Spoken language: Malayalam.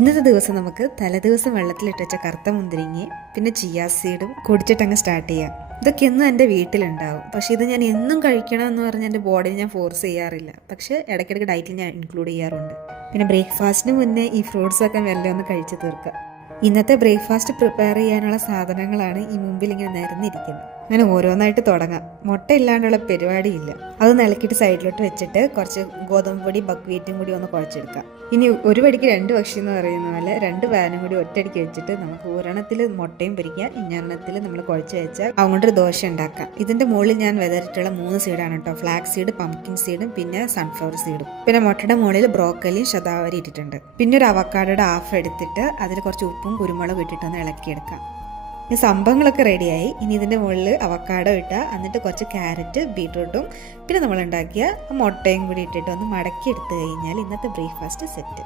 ഇന്നത്തെ ദിവസം നമുക്ക് തലേദിവസം വെള്ളത്തിലിട്ട് വെച്ച കറുത്ത മുന്തിരിങ്ങയും പിന്നെ ചിയാ സീഡും കുടിച്ചിട്ടങ്ങ് സ്റ്റാർട്ട് ചെയ്യാം. ഇതൊക്കെ എന്നും എൻ്റെ വീട്ടിലുണ്ടാവും. പക്ഷേ ഇത് ഞാൻ എന്നും കഴിക്കണം എന്ന് പറഞ്ഞ് എൻ്റെ ബോഡിയെ ഞാൻ ഫോഴ്സ് ചെയ്യാറില്ല. പക്ഷേ ഇടയ്ക്കിടയ്ക്ക് ഡയറ്റിൽ ഞാൻ ഇൻക്ലൂഡ് ചെയ്യാറുണ്ട്. പിന്നെ ബ്രേക്ക്ഫാസ്റ്റിന് മുന്നേ ഈ ഫ്രൂട്ട്സൊക്കെ മെല്ലെ ഒന്ന് കഴിച്ച് തീർക്കുക. ഇന്നത്തെ ബ്രേക്ക്ഫാസ്റ്റ് പ്രിപ്പയർ ചെയ്യാനുള്ള സാധനങ്ങളാണ് ഈ മുമ്പിൽ ഇങ്ങനെ നിരന്നിരിക്കുന്നത്. അങ്ങനെ ഓരോന്നായിട്ട് തുടങ്ങാം. മുട്ട ഇല്ലാണ്ടുള്ള പരിപാടിയില്ല. അത് നിലക്കിയിട്ട് സൈഡിലോട്ട് വെച്ചിട്ട് കുറച്ച് ഗോതമ്പ് പൊടി ബക്ക്വീറ്റും കൂടി ഒന്ന് കുഴച്ചെടുക്കാം. ഇനി ഒരു പടിക്ക് രണ്ട് പക്ഷി എന്ന് പറയുന്ന പോലെ രണ്ട് പാനും കൂടി ഒറ്റയടിക്ക് വെച്ചിട്ട് നമുക്ക് ഒരെണ്ണത്തിൽ മുട്ടയും പൊരിക്കാം, ഇഞ്ഞൊരെണ്ണത്തിൽ നമ്മൾ കുഴച്ച് വെച്ചാൽ അതുകൊണ്ടൊരു ദോശ ഉണ്ടാക്കാം. ഇതിന്റെ മുകളിൽ ഞാൻ വിതറിയിട്ടുള്ള 3 സീഡാണ് കേട്ടോ. ഫ്ലാക്സ് സീഡ്, പംകിൻ സീഡും പിന്നെ സൺഫ്ലവർ സീഡും. പിന്നെ മുട്ടയുടെ മുകളിൽ ബ്രോക്കലിയും ശതാവരി ഇട്ടിട്ടുണ്ട്. പിന്നെ ഒരു അവക്കാഡോയുടെ ഹാഫ് എടുത്തിട്ട് അതിൽ കുറച്ച് ഉപ്പും കുരുമുളകും ഇട്ടിട്ടൊന്ന് ഇളക്കിയെടുക്കാം. ഈ സംഭവങ്ങളൊക്കെ റെഡിയായി. ഇനി ഇതിൻ്റെ മുകളിൽ അവക്കാഡോ ഇട്ടാൽ എന്നിട്ട് കുറച്ച് ക്യാരറ്റ്, ബീട്രൂട്ടും പിന്നെ നമ്മൾ ഉണ്ടാക്കിയ മുട്ടയും കൂടി ഇട്ടിട്ട് ഒന്ന് മടക്കി എടുത്തു കഴിഞ്ഞാൽ ഇന്നത്തെ ബ്രേക്ക്ഫാസ്റ്റ് സെറ്റ്.